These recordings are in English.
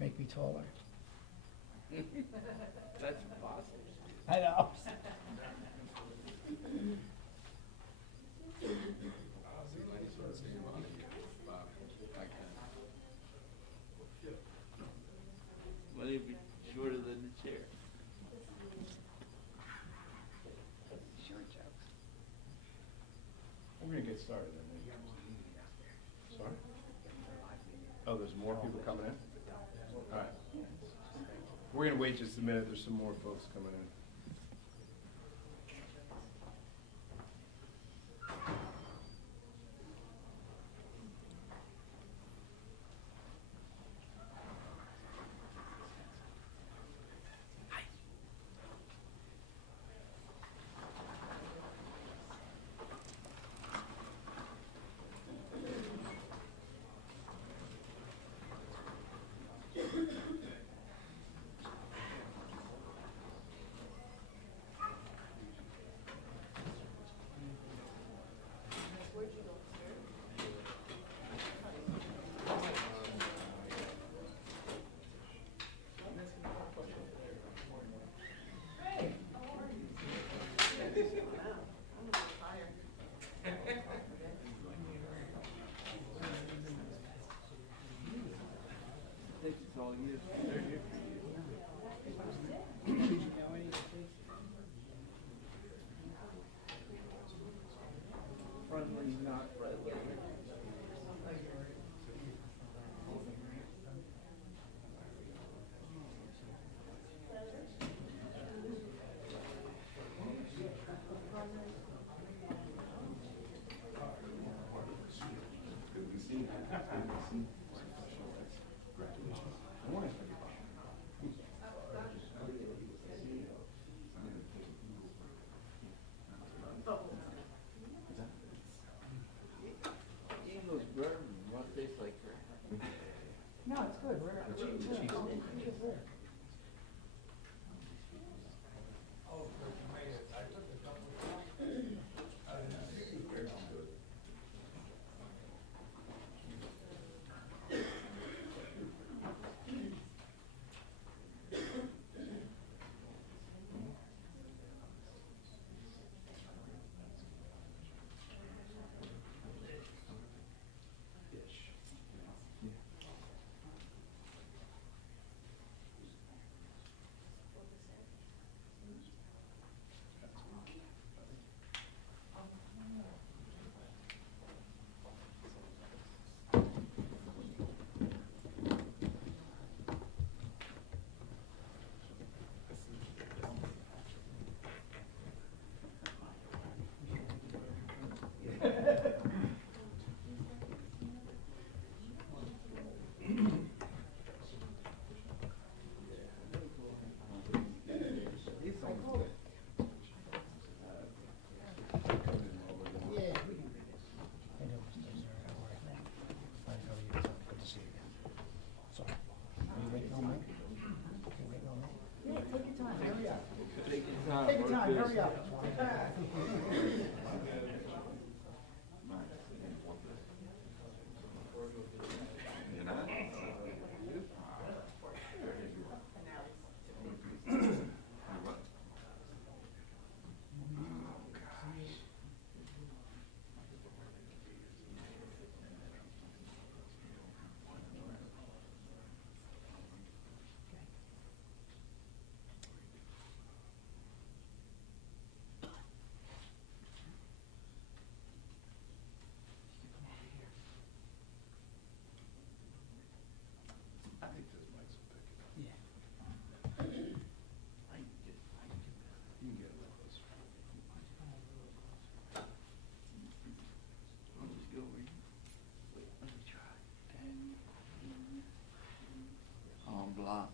Make me taller. That's possible. I know. Well, it'd be shorter than the chair. Short jokes. We're gonna get started, I think. Sorry? Oh, there's more people coming in? All right. We're gonna wait just a minute, there's some more folks coming in. It's all you. They're here for you. Did you know any of this? Friendly, not friendly. Eagles bourbon, what tastes like her? No, it's good. We're Take your time, hurry up. I think this mic's will pick it up. Yeah. You can get a little closer. I'll just go over here. Wait, let me try. En blanc.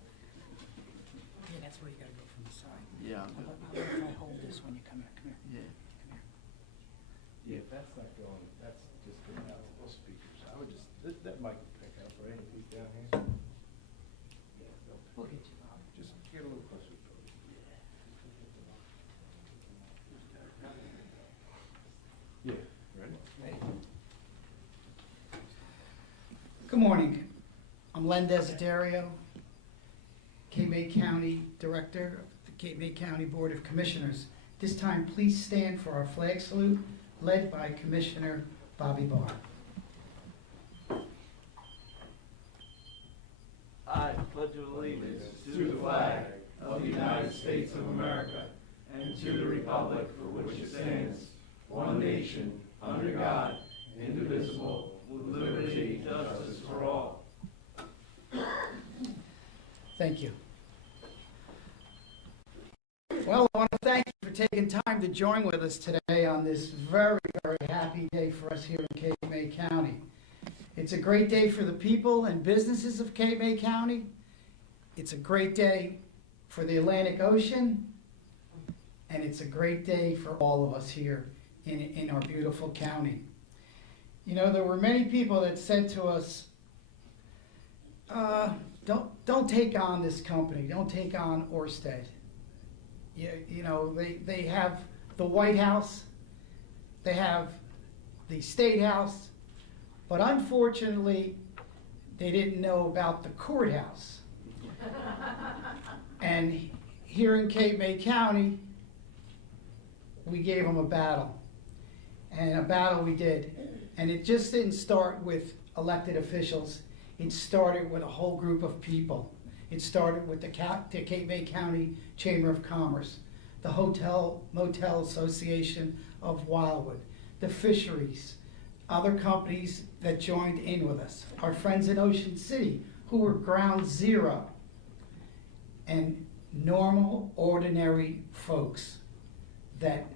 Yeah, that's where you gotta go from the side. Yeah. How about if I hold this when you come here? Come here. Yeah. Come here. Yeah, if that's not going, that's just going out to those speakers. I would just, that mic will pick up, right, if he's down here? Yeah, they'll pick We'll up. get you, Bob. Just get a little closer to the podium. Yeah, ready? Ready? Good morning. I'm Len Desiderio, Cape May County Director of the Cape May County Board of Commissioners. This time, please stand for our flag salute, led by Commissioner Bobby Barr. I pledge allegiance to the flag of the United States of America and to the republic for which it stands, one nation, under God, indivisible, with liberty and justice for all. Thank you. Well, I want to thank you for taking time to join with us today on this very, very happy day for us here in Cape May County. It's a great day for the people and businesses of Cape May County. It's a great day for the Atlantic Ocean, and it's a great day for all of us here in our beautiful county. You know, there were many people that said to us, don't take on this company, don't take on Orsted. You know, they have the White House, they have the State House, but unfortunately, they didn't know about the courthouse. And here in Cape May County, we gave them a battle. And a battle we did. And it just didn't start with elected officials. It started with a whole group of people. It started with the Cape May County Chamber of Commerce, the Hotel Motel Association of Wildwood, the fisheries, other companies that joined in with us, our friends in Ocean City who were ground zero, and normal, ordinary folks that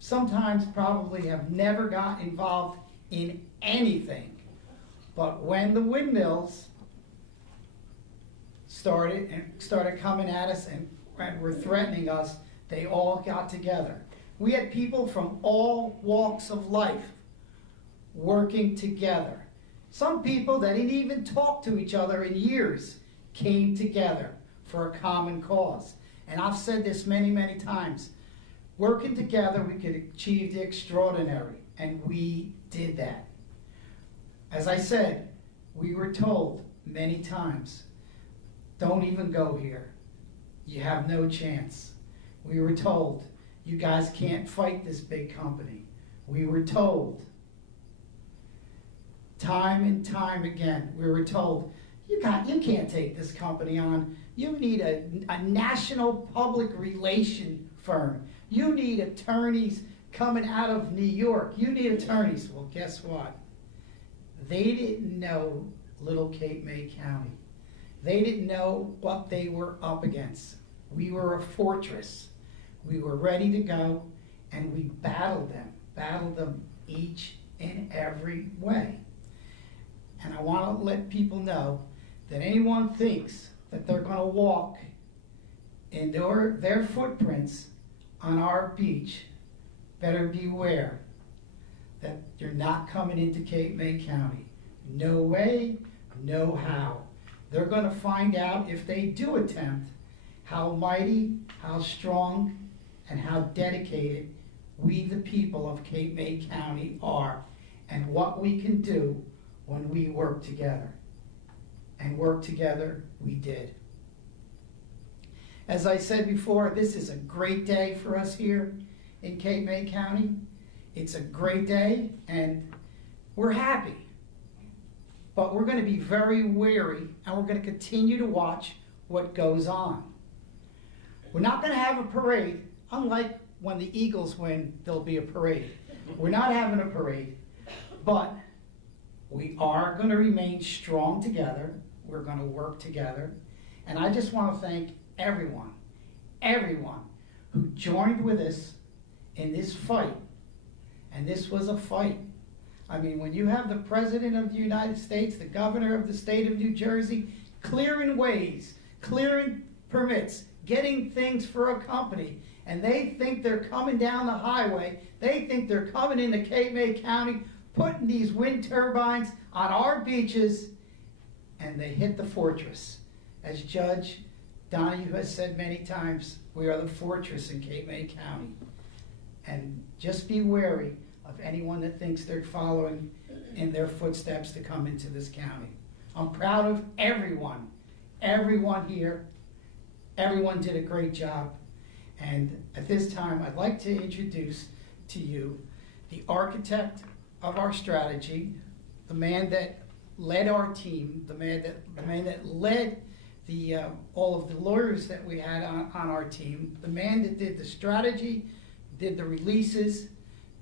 sometimes probably have never got involved in anything. But when the windmills started coming at us and were threatening us, they all got together. We had people from all walks of life working together. Some people that didn't even talk to each other in years came together for a common cause. And I've said this many, many times. Working together, we could achieve the extraordinary, and we did that. As I said, we were told many times, don't even go here. You have no chance. We were told, you guys can't fight this big company. We were told, time and time again, we were told, you can't take this company on. You need a national public relation firm. You need attorneys coming out of New York. You need attorneys. Well, guess what? They didn't know little Cape May County. They didn't know what they were up against. We were a fortress. We were ready to go, and we battled them each and every way. And I want to let people know that anyone thinks that they're going to walk in their footprints on our beach, better beware that you're not coming into Cape May County. No way, no how. They're going to find out, if they do attempt, how mighty, how strong, and how dedicated we, the people of Cape May County, are, and what we can do when we work together. And work together we did. As I said before, this is a great day for us here in Cape May County. It's a great day, and we're happy. But we're going to be very wary, and we're going to continue to watch what goes on. We're not going to have a parade. Unlike when the Eagles win, there'll be a parade. We're not having a parade, but we are going to remain strong together. We're going to work together. And I just want to thank everyone who joined with us in this fight. And this was a fight. I mean, when you have the President of the United States, the Governor of the state of New Jersey, clearing ways, clearing permits, getting things for a company, and they think they're coming down the highway, they think they're coming into Cape May County, putting these wind turbines on our beaches, and they hit the fortress. As Judge Donahue has said many times, we are the fortress in Cape May County. And just be wary of anyone that thinks they're following in their footsteps to come into this county. I'm proud of everyone here Everyone did a great job. And at this time, I'd like to introduce to you the architect of our strategy, the man that led our team, the man that led all of the lawyers that we had on our team, the man that did the strategy, did the releases,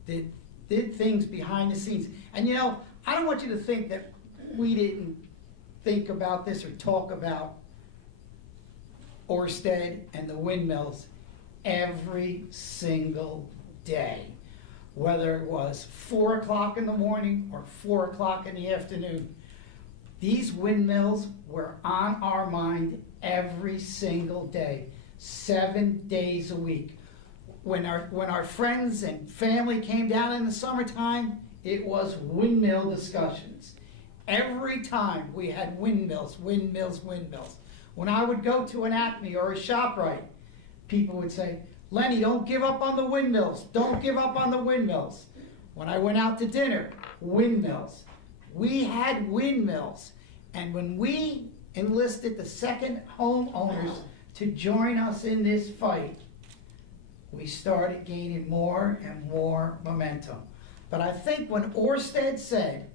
did things behind the scenes. And you know, I don't want you to think that we didn't think about this or talk about Orsted and the windmills every single day, whether it was 4 o'clock in the morning or 4 o'clock in the afternoon. These windmills were on our mind every single day, 7 days a week. When our friends and family came down in the summertime, it was windmill discussions. Every time we had windmills, windmills, windmills. When I would go to an Acme or a ShopRite, people would say, Lenny, don't give up on the windmills. Don't give up on the windmills. When I went out to dinner, windmills. We had windmills. And when we enlisted the second homeowners to join us in this fight, we started gaining more and more momentum. But I think when Orsted said,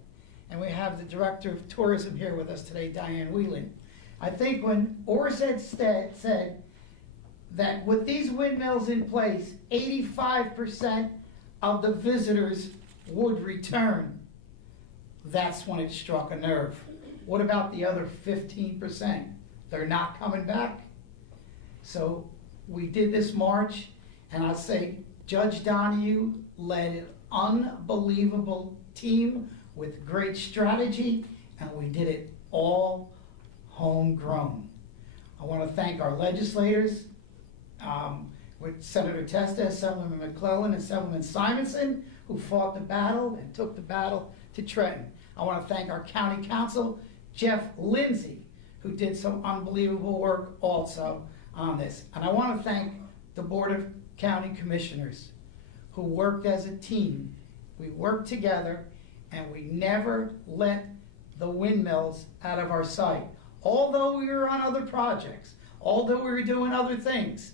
and we have the Director of Tourism here with us today, Diane Whelan, I think when Orsted said that with these windmills in place, 85% of the visitors would return, that's when it struck a nerve. What about the other 15%? They're not coming back? So we did this march, and I'll say Judge Donahue led an unbelievable team with great strategy, and we did it all homegrown. I want to thank our legislators, with Senator Testa, Assemblyman McClellan, and Assemblyman Simonson, who fought the battle and took the battle to Trenton. I want to thank our county council, Jeff Lindsay, who did some unbelievable work also on this. And I want to thank the Board of County Commissioners, who worked as a team. We worked together, and we never let the windmills out of our sight. Although we were on other projects, although we were doing other things,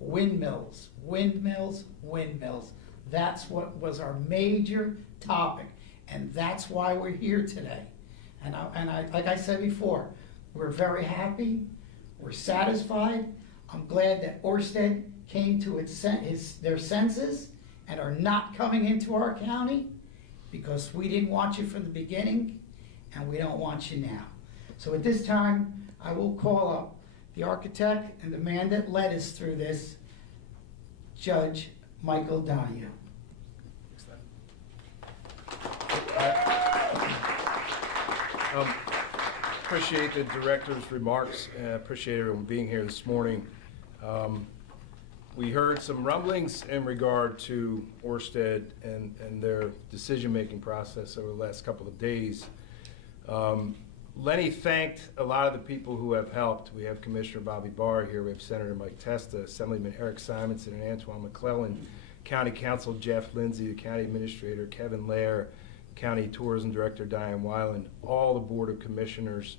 windmills, windmills, windmills. That's what was our major topic, and that's why we're here today. And I, like I said before, we're very happy, we're satisfied. I'm glad that Orsted came to their senses and are not coming into our county, because we didn't want you from the beginning, and we don't want you now. So at this time, I will call up the architect and the man that led us through this, Judge Michael Donahue. Appreciate the director's remarks. Appreciate everyone being here this morning. We heard some rumblings in regard to Orsted and their decision-making process over the last couple of days. Lenny thanked a lot of the people who have helped. We have Commissioner Bobby Barr here, we have Senator Mike Testa, Assemblyman Eric Simonson and Antoine McClellan, County Counsel Jeff Lindsay, the County Administrator Kevin Lair, County Tourism Director Diane Weiland, all the Board of Commissioners,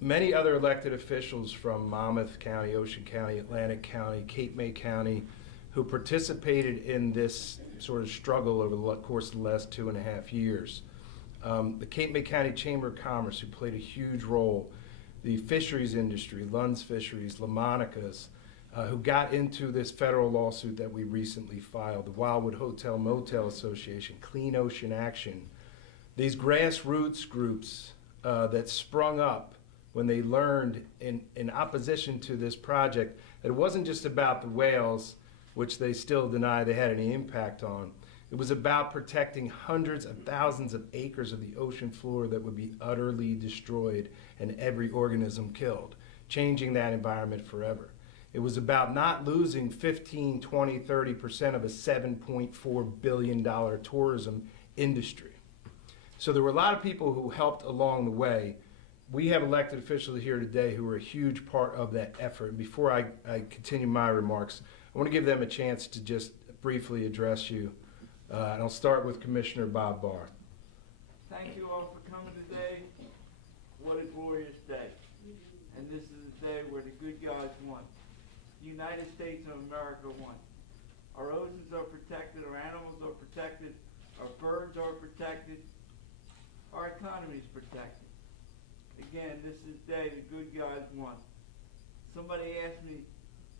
many other elected officials from Monmouth County, Ocean County, Atlantic County, Cape May County, who participated in this sort of struggle over the course of the last 2.5 years. The Cape May County Chamber of Commerce, who played a huge role, the fisheries industry, Lund's Fisheries, LaMonica's, who got into this federal lawsuit that we recently filed, the Wildwood Hotel Motel Association, Clean Ocean Action, these grassroots groups that sprung up when they learned in opposition to this project that it wasn't just about the whales, which they still deny they had any impact on. It was about protecting hundreds of thousands of acres of the ocean floor that would be utterly destroyed and every organism killed, changing that environment forever. It was about not losing 15, 20, 30% of a $7.4 billion tourism industry. So there were a lot of people who helped along the way. We have elected officials here today who are a huge part of that effort. And before I continue my remarks, I want to give them a chance to just briefly address you. And I'll start with Commissioner Bob Barr. Thank you all for coming today. What a glorious day. and this is a day where the good guys won. The United States of America won. Our oceans are protected, our animals are protected, our birds are protected, our economy is protected. Again, this is the day the good guys won. Somebody asked me,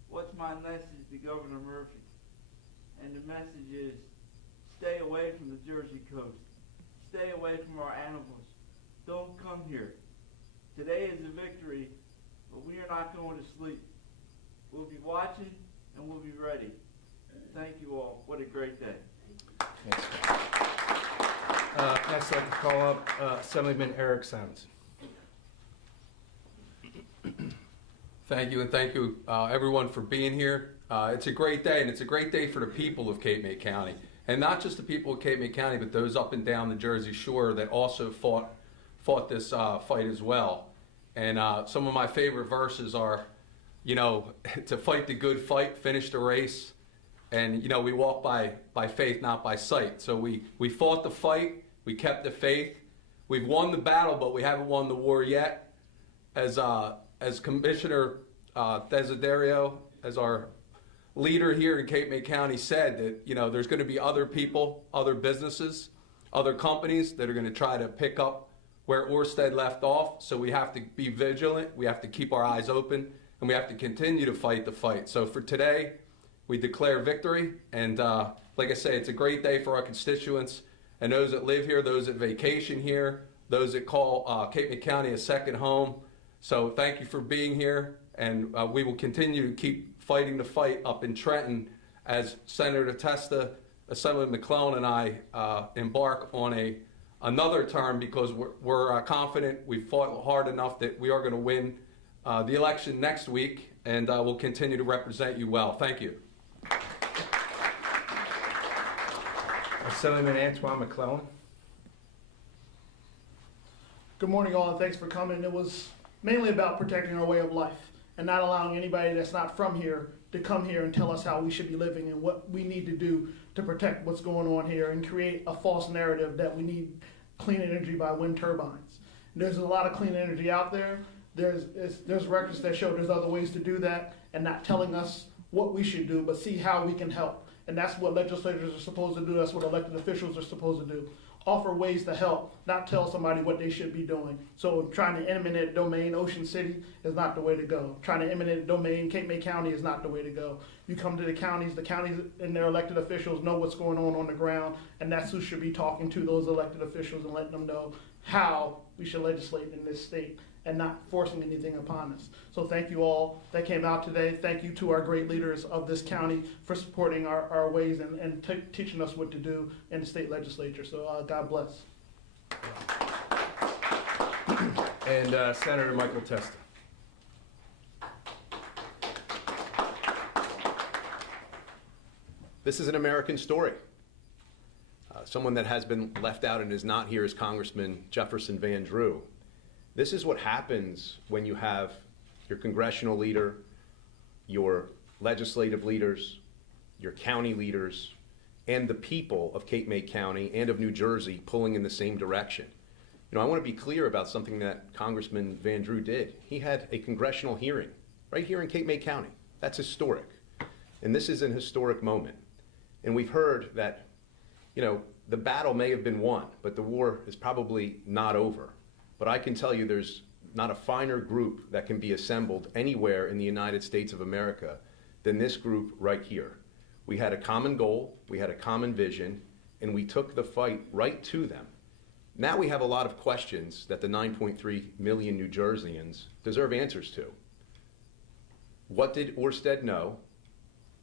what's my message to Governor Murphy? And the message is, stay away from the Jersey coast. Stay away from our animals. Don't come here. Today is a victory, but we are not going to sleep. We'll be watching and we'll be ready. Thank you all. What a great day. Thanks. Next, I'd like to call up Assemblyman Eric Simonson. Thank you, and thank you everyone for being here. It's a great day, and it's a great day for the people of Cape May County. And not just the people of Cape May County, but those up and down the Jersey Shore that also fought this fight as well. And some of my favorite verses are, you know, to fight the good fight, finish the race. And, you know, we walk by faith, not by sight. So we fought the fight, we kept the faith. We've won the battle, but we haven't won the war yet. As Commissioner Desiderio, as our leader here in Cape May County said, that, you know, there's going to be other people, other businesses, other companies that are going to try to pick up where Orsted left off. So we have to be vigilant, we have to keep our eyes open, and we have to continue to fight the fight. So for today, we declare victory, and like I say, it's a great day for our constituents and those that live here, those that vacation here, those that call Cape May County a second home. So thank you for being here, and we will continue to keep fighting the fight up in Trenton as Senator Testa, Assemblyman McClellan, and I embark on another term, because we're confident we've fought hard enough that we are going to win the election next week, and we'll continue to represent you well. Thank you. Assemblyman Antoine McClellan. Good morning, all, and thanks for coming. It was mainly about protecting our way of life and not allowing anybody that's not from here to come here and tell us how we should be living and what we need to do to protect what's going on here and create a false narrative that we need clean energy by wind turbines. There's a lot of clean energy out there. There's records that show there's other ways to do that, and not telling us what we should do, but see how we can help. And that's what legislators are supposed to do. That's what elected officials are supposed to do. Offer ways to help, not tell somebody what they should be doing. So trying to eminent domain Ocean City is not the way to go. Trying to eminent domain Cape May County is not the way to go. You come to the counties and their elected officials know what's going on the ground, and that's who should be talking to those elected officials and letting them know how we should legislate in this state and not forcing anything upon us. So thank you all that came out today. Thank you to our great leaders of this county for supporting our ways and teaching us what to do in the state legislature. So God bless. And Senator Michael Testa. This is an American story. Someone that has been left out and is not here is Congressman Jefferson Van Drew. This is what happens when you have your congressional leader, your legislative leaders, your county leaders, and the people of Cape May County and of New Jersey pulling in the same direction. You know, I want to be clear about something that Congressman Van Drew did. He had a congressional hearing right here in Cape May County. That's historic. And this is an historic moment. And we've heard that, you know, the battle may have been won, but the war is probably not over. But I can tell you there's not a finer group that can be assembled anywhere in the United States of America than this group right here. We had a common goal, we had a common vision, and we took the fight right to them. Now we have a lot of questions that the 9.3 million New Jerseyans deserve answers to. What did Orsted know?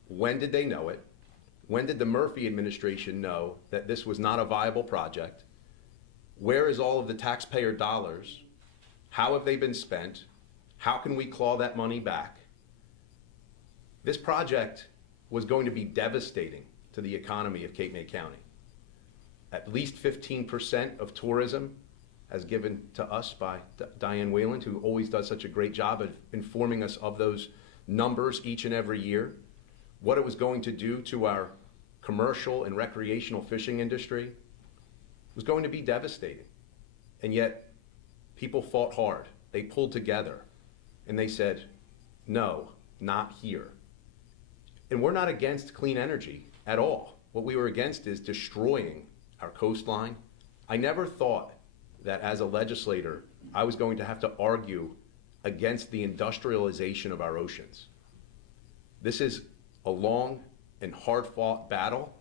When did they know it? When did the Murphy administration know that this was not a viable project? Where is all of the taxpayer dollars? How have they been spent? How can we claw that money back? This project was going to be devastating to the economy of Cape May County. At least 15% of tourism, as given to us by Diane Wayland, who always does such a great job of informing us of those numbers each and every year. What it was going to do to our commercial and recreational fishing industry was going to be devastating. And yet, people fought hard. They pulled together. and they said, no, not here. And we're not against clean energy at all. What we were against is destroying our coastline. I never thought that as a legislator, I was going to have to argue against the industrialization of our oceans. This is a long and hard-fought battle,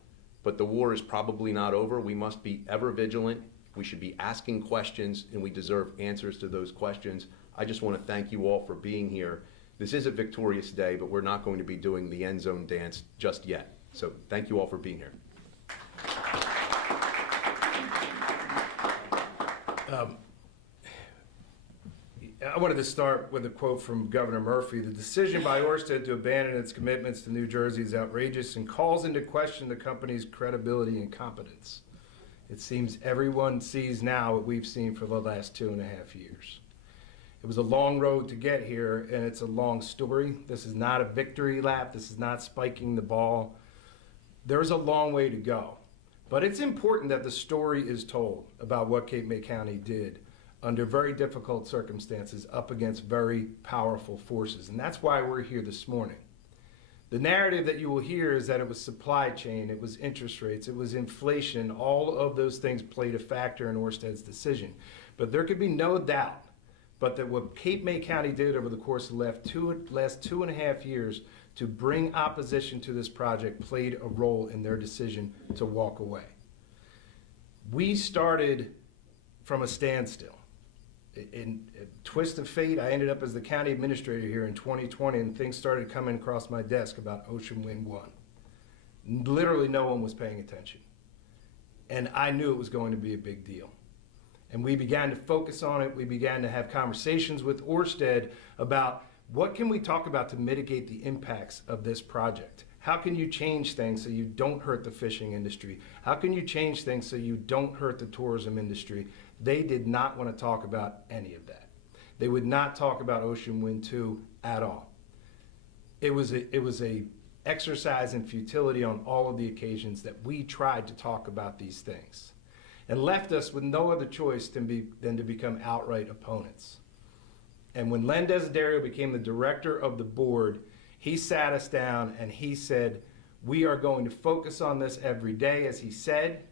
but the war is probably not over. We must be ever vigilant. We should be asking questions, and we deserve answers to those questions. I just want to thank you all for being here. This is a victorious day, but we're not going to be doing the end zone dance just yet. So thank you all for being here. I wanted to start with a quote from Governor Murphy. The decision by Orsted to abandon its commitments to New Jersey is outrageous and calls into question the company's credibility and competence. It seems everyone sees now what we've seen for the last 2.5 years. It was a long road to get here, and it's a long story. This is not a victory lap. This is not spiking the ball. There's a long way to go. But it's important that the story is told about what Cape May County did under very difficult circumstances up against very powerful forces. And that's why we're here this morning. The narrative that you will hear is that it was supply chain, it was interest rates, it was inflation. All of those things played a factor in Orsted's decision. But there could be no doubt but that what Cape May County did over the course of the last 2.5 years to bring opposition to this project played a role in their decision to walk away. We started from a standstill. In a twist of fate, I ended up as the county administrator here in 2020, and things started coming across my desk about Ocean Wind 1. Literally no one was paying attention. And I knew it was going to be a big deal. And we began to focus on it. We began to have conversations with Orsted about what can we talk about to mitigate the impacts of this project? How can you change things so you don't hurt the fishing industry? How can you change things so you don't hurt the tourism industry? They did not want to talk about any of that. They would not talk about Ocean Wind 2 at all. It was a exercise in futility on all of the occasions that we tried to talk about these things, and left us with no other choice than to become outright opponents. And when Len Desiderio became the director of the board, he sat us down and he said, we are going to focus on this every day, as he said.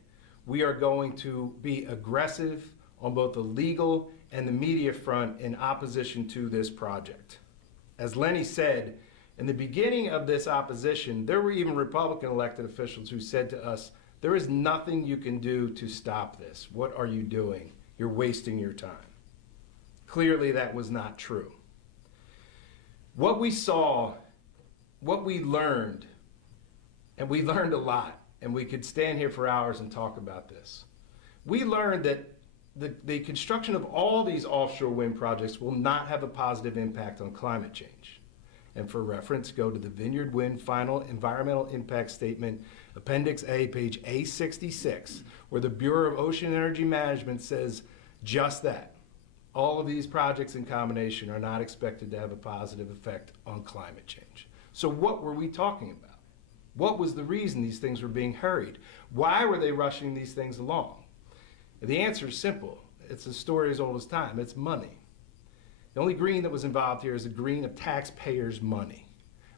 We are going to be aggressive on both the legal and the media front in opposition to this project. As Lenny said, in the beginning of this opposition, there were even Republican elected officials who said to us, there is nothing you can do to stop this. What are you doing? You're wasting your time. Clearly, that was not true. What we saw, what we learned, and we learned a lot, and we could stand here for hours and talk about this. We learned that the construction of all these offshore wind projects will not have a positive impact on climate change. And for reference, go to the Vineyard Wind Final Environmental Impact Statement, Appendix A, page A66, where the Bureau of Ocean Energy Management says just that. All of these projects in combination are not expected to have a positive effect on climate change. So what were we talking about? What was the reason these things were being hurried? Why were they rushing these things along? The answer is simple. It's a story as old as time. It's money. The only green that was involved here is a green of taxpayers' money.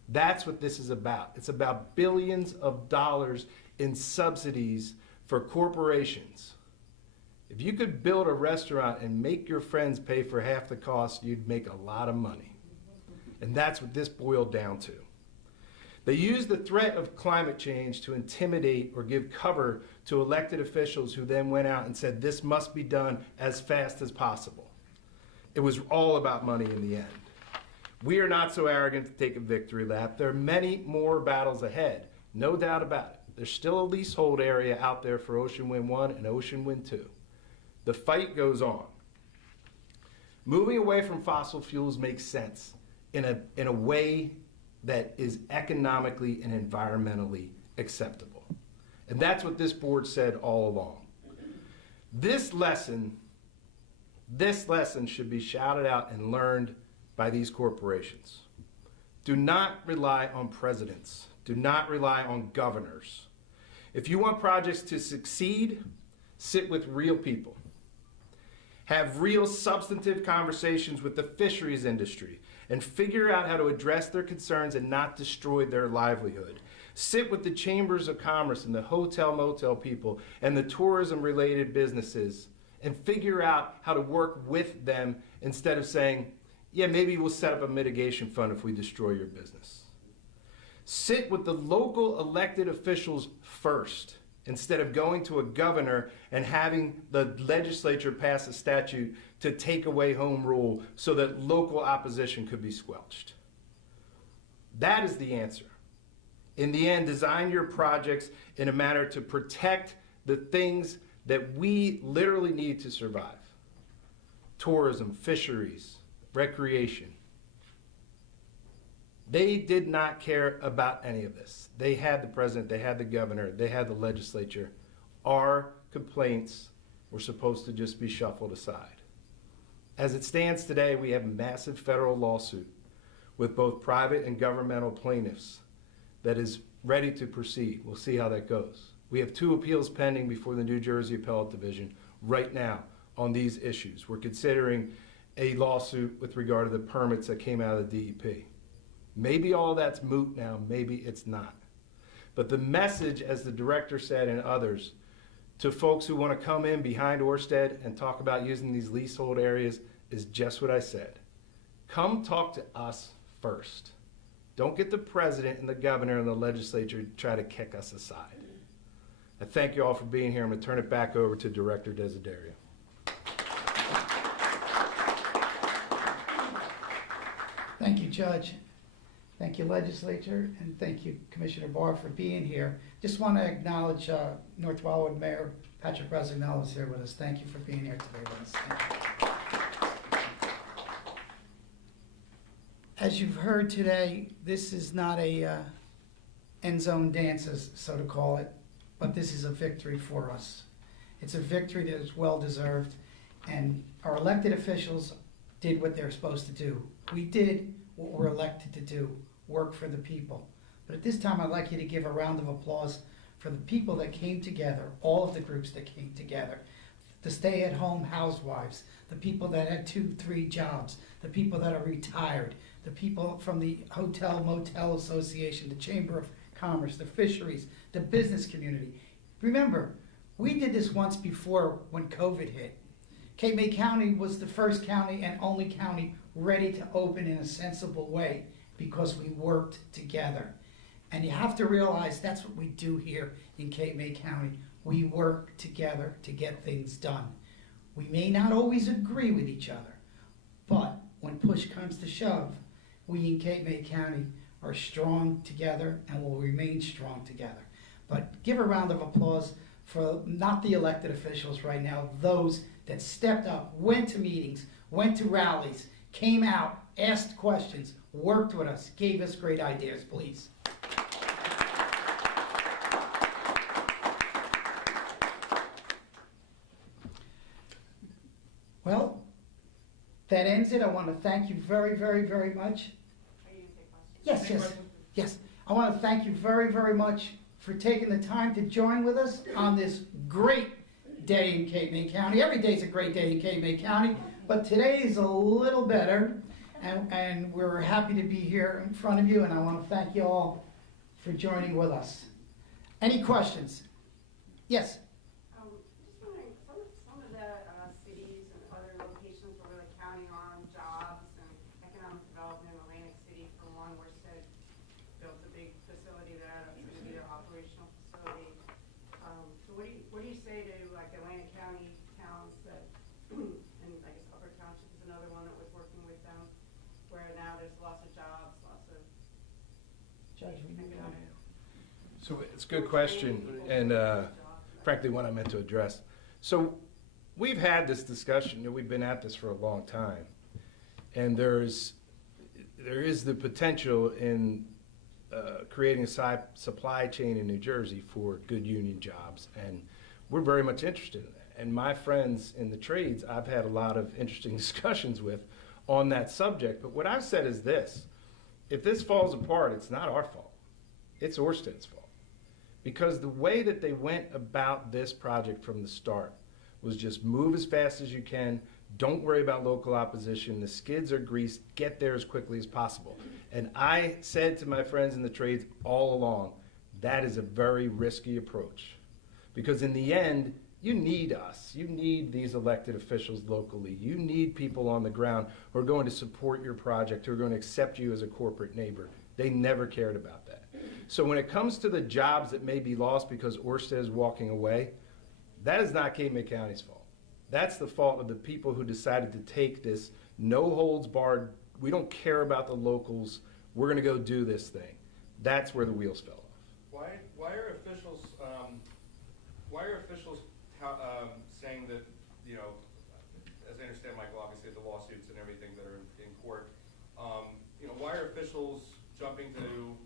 That's what this is about. It's about billions of dollars in subsidies for corporations. If you could build a restaurant and make your friends pay for half the cost, you'd make a lot of money. And that's what this boiled down to. They used the threat of climate change to intimidate or give cover to elected officials who then went out and said this must be done as fast as possible. It was all about money in the end. We are not so arrogant to take a victory lap. There are many more battles ahead, no doubt about it. There's still a leasehold area out there for Ocean Wind 1 and Ocean Wind 2. The fight goes on. Moving away from fossil fuels makes sense in a way that is economically and environmentally acceptable. And that's what this board said all along. This lesson should be shouted out and learned by these corporations. Do not rely on presidents. Do not rely on governors. If you want projects to succeed, sit with real people. Have real substantive conversations with the fisheries industry and figure out how to address their concerns and not destroy their livelihood. Sit with the chambers of commerce and the hotel motel people and the tourism related businesses and figure out how to work with them instead of saying, yeah, maybe we'll set up a mitigation fund if we destroy your business. Sit with the local elected officials first instead of going to a governor and having the legislature pass a statute to take away home rule so that local opposition could be squelched. That is the answer. In the end, design your projects in a manner to protect the things that we literally need to survive. Tourism, fisheries, recreation. They did not care about any of this. They had the president, they had the governor, they had the legislature. Our complaints were supposed to just be shuffled aside. As it stands today, we have a massive federal lawsuit with both private and governmental plaintiffs that is ready to proceed. We'll see how that goes. We have 2 appeals pending before the New Jersey Appellate Division right now on these issues. We're considering a lawsuit with regard to the permits that came out of the DEP. Maybe all that's moot now, maybe it's not. But the message, as the director said and others, to folks who want to come in behind Orsted and talk about using these leasehold areas is just what I said. Come talk to us first. Don't get the president and the governor and the legislature to try to kick us aside. I thank you all for being here. I'm going to turn it back over to Director Desiderio. Thank you, Judge. Thank you, Legislature, and thank you, Commissioner Barr, for being here. Just want to acknowledge North Wildwood Mayor Patrick Rosignol is here with us. Thank you for being here today with us. Thank you. As you've heard today, this is not a end zone dances, so to call it, but this is a victory for us. It's a victory that is well deserved, and our elected officials did what they're supposed to do. We did what we're elected to do, work for the people. But at this time, I'd like you to give a round of applause for the people that came together, all of the groups that came together, the stay-at-home housewives, the people that had 2, 3 jobs, the people that are retired, the people from the Hotel Motel Association, the Chamber of Commerce, the fisheries, the business community. Remember, we did this once before when COVID hit. Cape May County was the first county and only county ready to open in a sensible way because we worked together. And you have to realize that's what we do here in Cape May County. We work together to get things done. We may not always agree with each other, but when push comes to shove, we in Cape May County are strong together and will remain strong together. But give a round of applause for not the elected officials right now, those that stepped up, went to meetings, went to rallies, came out, asked questions, worked with us, gave us great ideas, please. Well, that ends it. I want to thank you very, very, very much. Are you going to take questions? Yes. I want to thank you very, very much for taking the time to join with us on this great day in Cape May County. Every day is a great day in Cape May County, but today is a little better, and we're happy to be here in front of you, and I want to thank you all for joining with us. Any questions? Yes? Just wondering, some of the cities and other locations were really counting on jobs and economic development. Atlantic City, for one, Orsted built a big facility there that's going to be their operational facility. So what do you say to like Atlantic County towns that, and I guess Upper Township is another one that was working with them, where now there's lots of jobs, lots of Judge, So it's a good question, and frankly, one I meant to address. So we've had this discussion, we've been at this for a long time, and there is the potential in creating a supply chain in New Jersey for good union jobs, and we're very much interested in that. And my friends in the trades, I've had a lot of interesting discussions with on that subject, but what I've said is this: if this falls apart, it's not our fault, it's Orsted's fault. Because the way that they went about this project from the start was just move as fast as you can, Don't worry about local opposition. The skids are greased. Get there as quickly as possible. And I said to my friends in the trades all along, that is a very risky approach. Because in the end, you need us. You need these elected officials locally. You need people on the ground who are going to support your project, who are going to accept you as a corporate neighbor. They never cared about that. So when it comes to the jobs that may be lost because Orsted is walking away, that is not Cape May County's fault. That's the fault of the people who decided to take this no holds barred, we don't care about the locals, we're going to go do this thing. That's where the wheels fell off. Why are officials saying that, you know, as I understand, Michael, obviously the lawsuits and everything that are in court, you know, why are officials jumping to,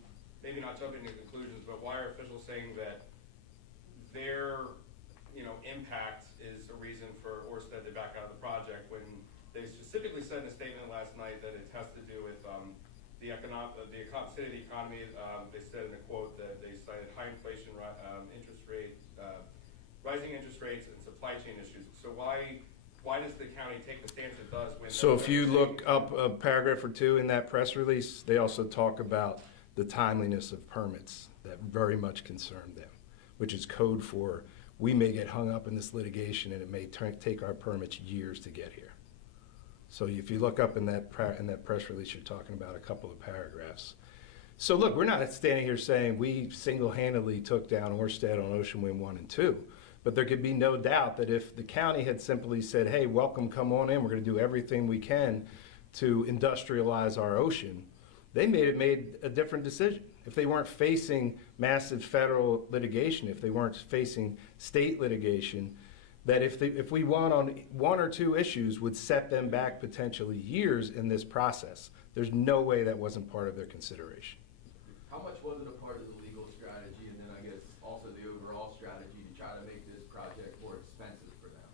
maybe not jumping to conclusions, but why are officials saying that their, you know, impact is a reason for Orsted to back out of the project when they specifically said in a statement last night that it has to do with the state of the economy. They said in a quote that they cited high inflation, rising interest rates, and supply chain issues. So why does the county take the stance it does when? So if you look up a paragraph or two in that press release, they also talk about the timeliness of permits that very much concern them, which is code for we may get hung up in this litigation and it may take our permits years to get here. So if you look up in that press release, you're talking about a couple of paragraphs. So look, we're not standing here saying we single-handedly took down Orsted on Ocean Wind 1 and 2, but there could be no doubt that if the county had simply said, hey, welcome, come on in, we're going to do everything we can to industrialize our ocean, they made a different decision. If they weren't facing massive federal litigation, if they weren't facing state litigation, that if we won on one or two issues would set them back potentially years in this process. There's no way that wasn't part of their consideration. How much was it a part of the legal strategy, and then I guess also the overall strategy to try to make this project more expensive for them,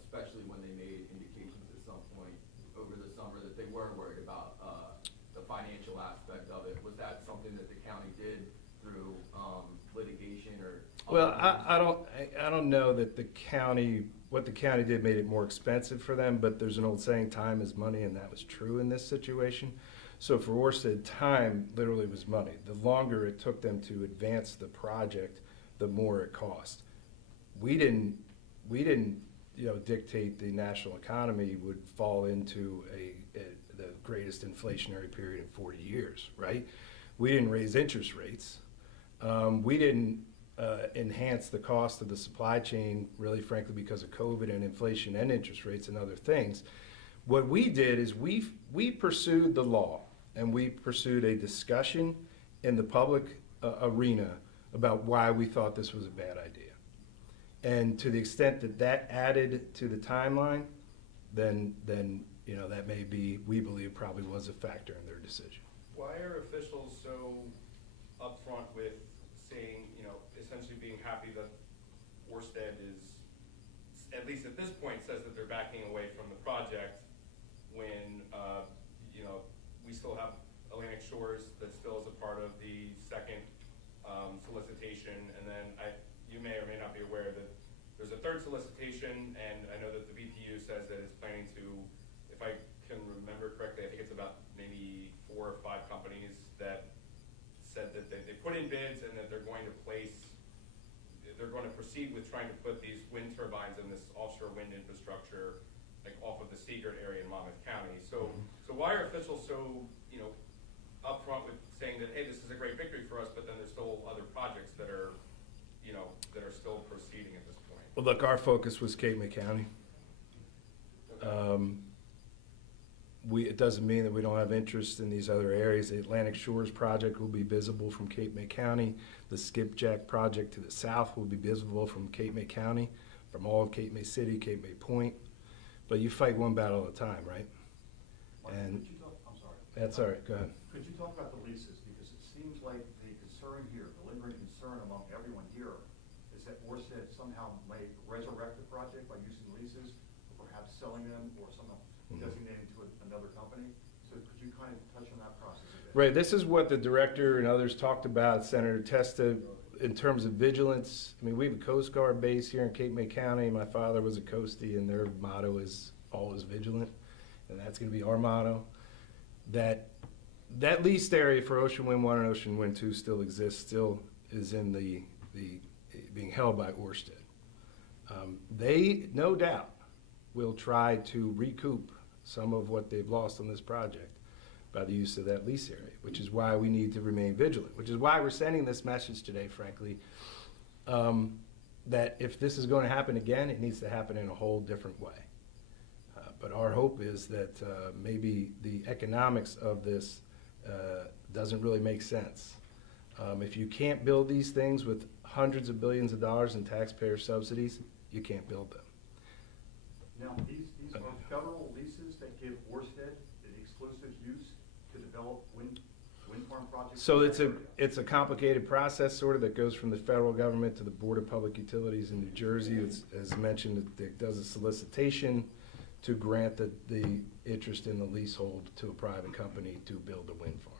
especially when they made indications at some point over the summer that they were worried about the financial aspect of it? Was that something that the county did through litigation or? Well, I don't know that what the county did made it more expensive for them, but there's an old saying, time is money, and that was true in this situation. So for Orsted, time literally was money. The longer it took them to advance the project, the more it cost. We didn't, dictate the national economy would fall into the greatest inflationary period in 40 years, right? We didn't raise interest rates. We didn't enhance the cost of the supply chain, really frankly, because of COVID and inflation and interest rates and other things. What we did is we pursued the law, and we pursued a discussion in the public arena about why we thought this was a bad idea. And to the extent that that added to the timeline, then that may be, we believe, probably was a factor in their decision. Why are officials so upfront with saying, essentially being happy that Orsted is, at least at this point, says that they're backing away from the project when, we still have Atlantic Shores that still is a part of the second solicitation, and then you may or may not be aware that there's a third solicitation, and I know that the BPU says that it's planning to, if I can remember correctly, I think it's about maybe 4 or 5 companies that said that they put in bids and that they're going to proceed with trying to put these wind turbines and this offshore wind infrastructure off of the Seagirt area in Monmouth County. So why are officials so upfront with saying that, hey, this is a great victory for us, but then there's still other projects that are still proceeding at this point? Well, look, our focus was Cape May County. It doesn't mean that we don't have interest in these other areas. The Atlantic Shores project will be visible from Cape May County. The Skipjack project to the south will be visible from Cape May County, from all of Cape May City, Cape May Point. But you fight one battle at a time, right? And I'm sorry. That's all right, go ahead. Could you talk about the leases? Because it seems like the concern here, the lingering concern among everyone here, is that Orsted somehow may resurrect the project by using leases, or perhaps selling them, or somehow designating to another company. So could you kind of touch on that process a bit? Right, this is what the director and others talked about, Senator Testa, in terms of vigilance. I mean, we have a Coast Guard base here in Cape May County. My father was a Coastie, and their motto is all is vigilant, and that's going to be our motto. That leased area for Ocean Wind 1 and Ocean Wind 2 still exists, still is in the being held by Orsted. They, no doubt, will try to recoup some of what they've lost on this project by the use of that lease area, which is why we need to remain vigilant, which is why we're sending this message today, frankly, that if this is going to happen again, it needs to happen in a whole different way. But our hope is that maybe the economics of this doesn't really make sense. If you can't build these things with hundreds of billions of dollars in taxpayer subsidies, you can't build them. Now, these are federal leases that give Orsted the exclusive use to develop wind farm projects? So it's a complicated process, sort of, that goes from the federal government to the Board of Public Utilities in New Jersey. It's, as mentioned, it does a solicitation to grant the interest in the leasehold to a private company to build a wind farm.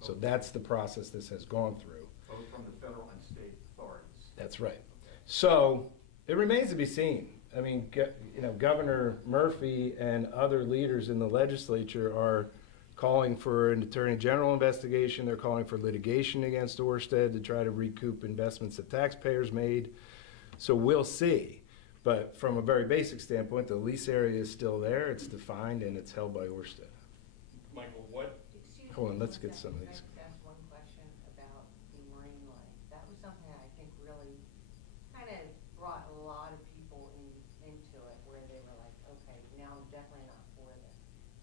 So that's the process this has gone through. Both from the federal and state authorities? That's right. So it remains to be seen. I mean, Governor Murphy and other leaders in the legislature are calling for an attorney general investigation. They're calling for litigation against Orsted to try to recoup investments that taxpayers made. So we'll see. But from a very basic standpoint, the lease area is still there. It's defined and it's held by Orsted. Michael, what? Hold on, let's get some of these. Can I ask one question about the marine life? That was something I think really kind of brought a lot of people into it, where they were like, okay, now I'm definitely not for this.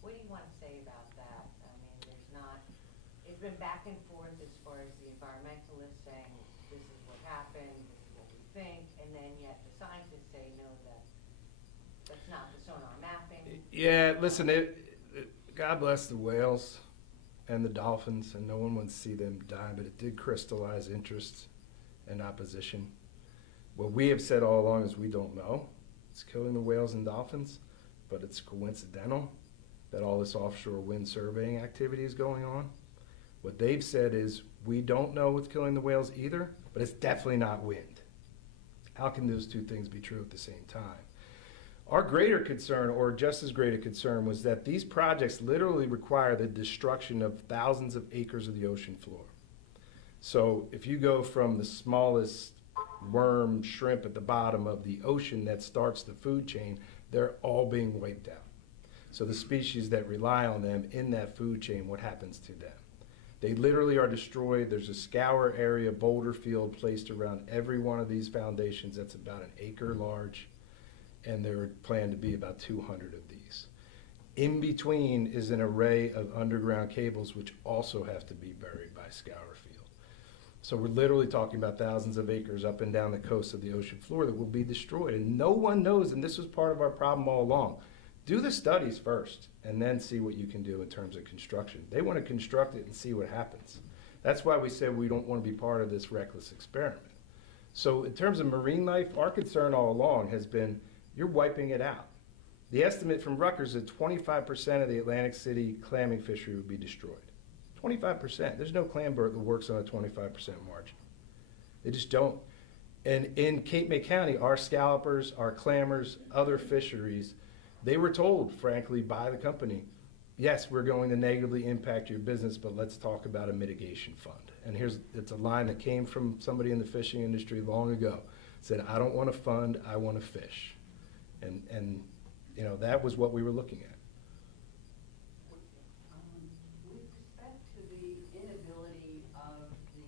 What do you want to say about that? I mean, it's been back and forth as far as the environmentalists saying this is what happened, this is what we think, and then yet the scientists say no, that's not the sonar mapping. Yeah, listen, God bless the whales and the dolphins, and no one wants to see them die, but it did crystallize interest and opposition. What we have said all along is we don't know. It's killing the whales and dolphins, but it's coincidental that all this offshore wind surveying activity is going on. What they've said is we don't know what's killing the whales either, but it's definitely not wind. How can those two things be true at the same time? Our greater concern, or just as great a concern, was that these projects literally require the destruction of thousands of acres of the ocean floor. So if you go from the smallest worm, shrimp at the bottom of the ocean that starts the food chain, they're all being wiped out. So the species that rely on them in that food chain, what happens to them? They literally are destroyed. There's a scour area, boulder field placed around every one of these foundations that's about an acre large, and there planned to be about 200 of these. In between is an array of underground cables which also have to be buried by scour field. So we're literally talking about thousands of acres up and down the coast of the ocean floor that will be destroyed. And no one knows, and this was part of our problem all along. Do the studies first and then see what you can do in terms of construction. They want to construct it and see what happens. That's why we said we don't want to be part of this reckless experiment. So in terms of marine life, our concern all along has been you're wiping it out. The estimate from Rutgers is that 25% of the Atlantic City clamming fishery would be destroyed. 25%. There's no clam boat that works on a 25% margin. They just don't. And in Cape May County, our scallopers, our clammers, other fisheries, they were told, frankly, by the company, yes, we're going to negatively impact your business, but let's talk about a mitigation fund. And it's a line that came from somebody in the fishing industry long ago. Said, I don't want to fund, I want to fish. And that was what we were looking at. With respect to the inability of the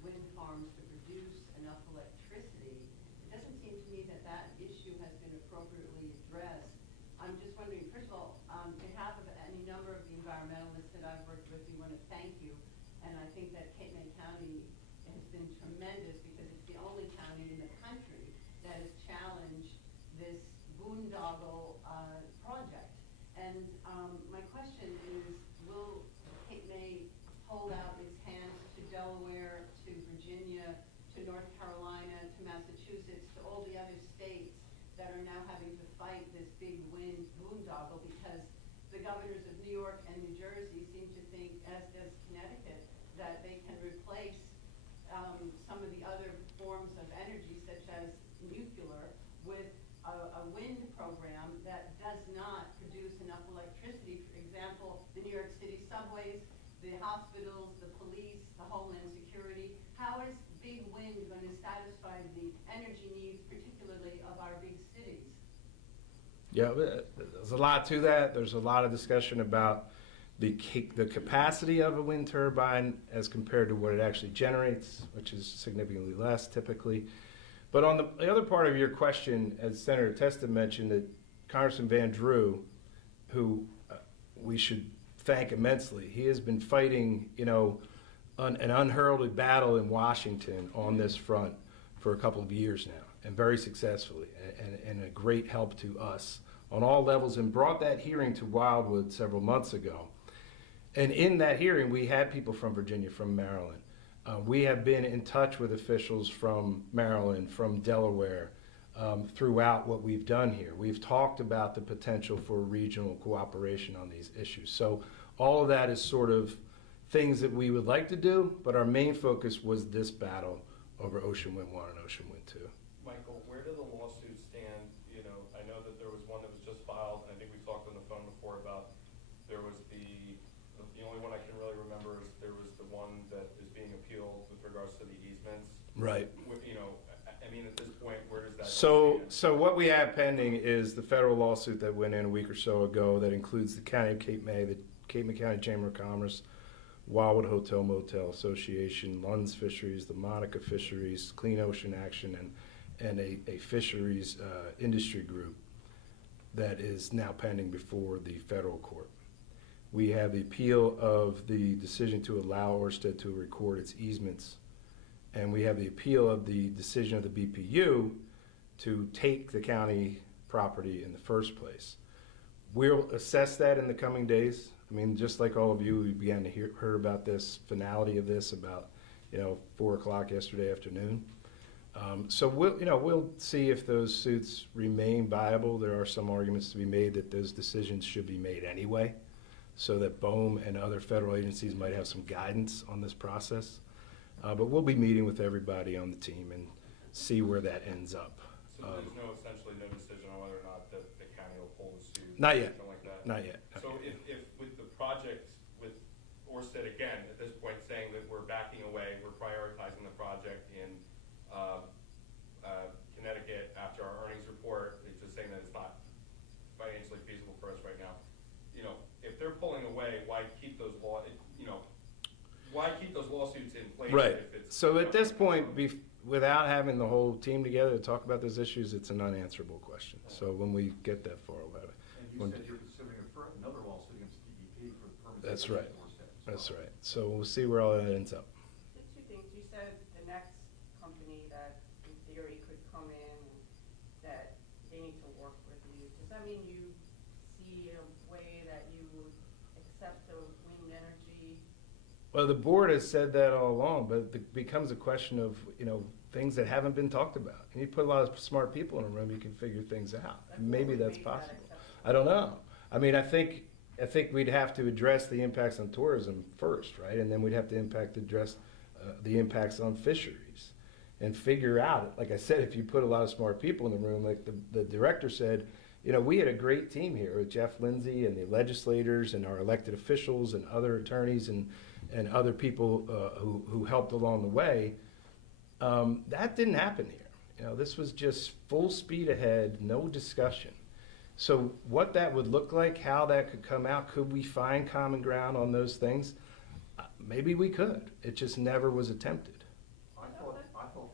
wind farms to produce enough electricity, it doesn't seem to me that issue has been appropriately addressed. I'm just wondering, first of all, on behalf of any number of the environmentalists that I've worked with, we want to thank you. And I think that Cape May County has been tremendous because it's the only county in the country that has challenged this boondoggle project. And my question is, will Cape May hold out its hands to Delaware, to Virginia, to North Carolina, to Massachusetts, to all the other states that are now having to fight this big wind boondoggle, because the governors of New York and New Jersey seem to think, as does Connecticut, that they can replace some of the other forms of energy, such as nuclear, with a wind program that does not produce enough electricity. For example, the New York City subways, the hospitals, the police, the Homeland Security. How is big wind going to satisfy the energy needs, particularly of our big cities? Yeah, there's a lot to that. There's a lot of discussion about the capacity of a wind turbine as compared to what it actually generates, which is significantly less typically. But on the other part of your question, as Senator Testa mentioned, that Congressman Van Drew, who we should thank immensely, he has been fighting, an unheralded battle in Washington on this front for a couple of years now, and very successfully, and a great help to us on all levels, and brought that hearing to Wildwood several months ago. And in that hearing, we had people from Virginia, from Maryland. We have been in touch with officials from Maryland, from Delaware, throughout what we've done here. We've talked about the potential for regional cooperation on these issues. So all of that is sort of things that we would like to do, but our main focus was this battle over Ocean Wind 1 and Ocean Wind 2. Michael, where do the lawsuits stand? I know that there was one that was just filed, and I think we talked on the phone before about there was the only one I can really remember is there was the one that is being appealed with regards to the easements. Right. I mean, at this point, where does that So what we have pending is the federal lawsuit that went in a week or so ago that includes the County of Cape May, the Cape May County Chamber of Commerce, Wildwood Hotel Motel Association, Lund's Fisheries, the Monica Fisheries, Clean Ocean Action, and a fisheries industry group that is now pending before the federal court. We have the appeal of the decision to allow Orsted to record its easements, and we have the appeal of the decision of the BPU to take the county property in the first place. We'll assess that in the coming days. I mean, just like all of you, we began to hear about this finality of this about 4 o'clock yesterday afternoon. So we'll see if those suits remain viable. There are some arguments to be made that those decisions should be made anyway, so that BOEM and other federal agencies might have some guidance on this process. But we'll be meeting with everybody on the team and see where that ends up. So there's essentially no decision on whether or not the county will pull the suit? Not yet. Something like that? Not yet. So if with the project, with Orsted again, at this point saying that we're backing away, we're prioritizing the project in Connecticut after our earnings report, it's just saying that it's not financially feasible for us right now. If they're pulling away, why keep those lawsuits in place? Right. If it's So at this point, without having the whole team together to talk about those issues, it's an unanswerable question. So when we get that far, we'll have it. And you said you're considering another lawsuit against DEP for the permits. That's of right. Orsted as well. That's right. So we'll see where all that ends up. The two things, you said the next company that in theory could come in and that they need to work with you. Does that mean you see a way that you would accept the wind energy? Well, the board has said that all along, but it becomes a question of, things that haven't been talked about. And you put a lot of smart people in a room, you can figure things out. And maybe that's possible. I don't know. I mean, I think we'd have to address the impacts on tourism first, right? And then we'd have to address the impacts on fisheries and figure out, like I said, if you put a lot of smart people in the room, like the director said, we had a great team here with Jeff Lindsay and the legislators and our elected officials and other attorneys and other people who helped along the way. That didn't happen here. This was just full speed ahead, no discussion. So what that would look like, how that could come out, could we find common ground on those things? Maybe we could. It just never was attempted. I thought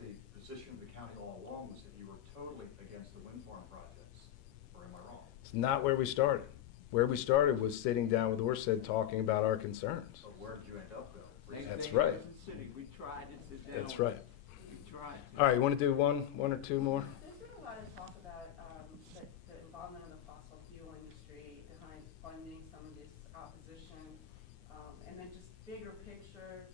the position of the county all along was that you were totally against the wind farm projects, or am I wrong? It's not where we started. Where we started was sitting down with Orsted talking about our concerns. So where did you end up, though? That's right. We tried to sit down. That's right. We tried. All right, you want to do one or two more? There's been a lot of talk about the involvement of the fossil fuel industry behind funding some of this opposition, and then just bigger picture,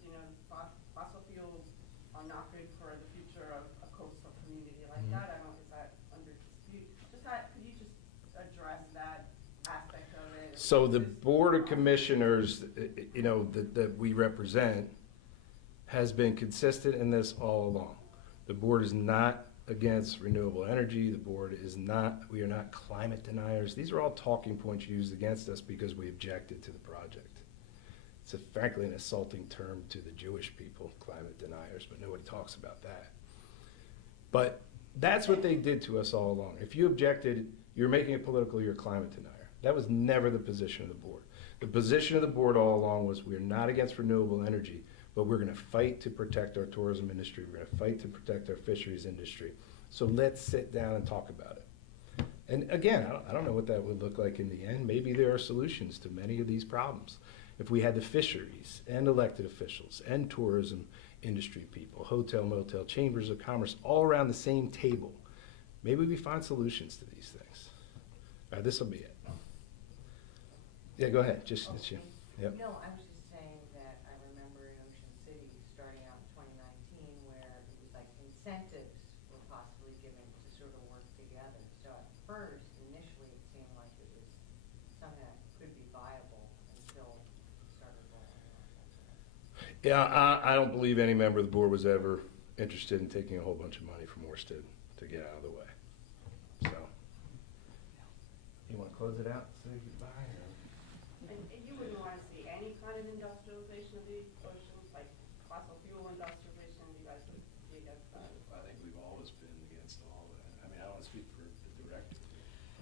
fossil fuels are not good for the future of a coastal community like that. I don't know, is that under dispute? Could you just address that aspect of it? So the Board of Commissioners, that we represent has been consistent in this all along. The board is not against renewable energy. The board is not, we are not climate deniers. These are all talking points used against us because we objected to the project. It's frankly an insulting term to the Jewish people, climate deniers, but nobody talks about that. But that's what they did to us all along. If you objected, you're making it political, you're a climate denier. That was never the position of the board. The position of the board all along was we're not against renewable energy, but we're gonna fight to protect our tourism industry. We're gonna fight to protect our fisheries industry. So let's sit down and talk about it. And again, I don't know what that would look like in the end. Maybe there are solutions to many of these problems. If we had the fisheries and elected officials and tourism industry people, hotel, motel, chambers of commerce, all around the same table, maybe we find solutions to these things. All right, this will be it. Yeah, go ahead. Just, it's you. Yep. No, I was just saying that I remember in Ocean City, starting out in 2019, where it was like incentives were possibly given to sort of work together. So at first, initially, it seemed like it was something that could be viable until it started rolling out. Yeah, I don't believe any member of the board was ever interested in taking a whole bunch of money from Orsted to get out of the way. So, you want to close it out? Say goodbye. And you wouldn't want to see any kind of industrialization of the oceans, like fossil fuel industrialization, you guys would be against that? I think we've always been against all of that. I mean, I don't speak for the director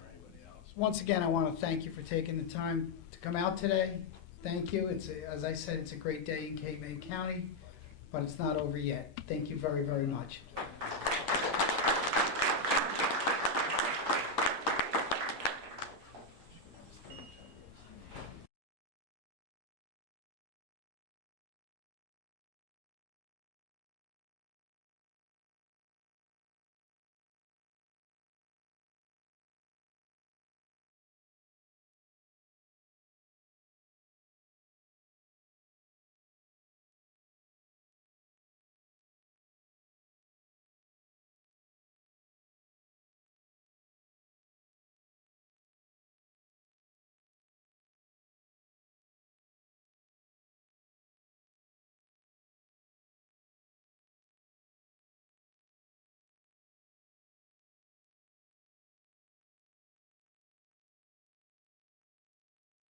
or anybody else. Once again, I want to thank you for taking the time to come out today. Thank you. As I said, it's a great day in Cape May County, but it's not over yet. Thank you very, very much.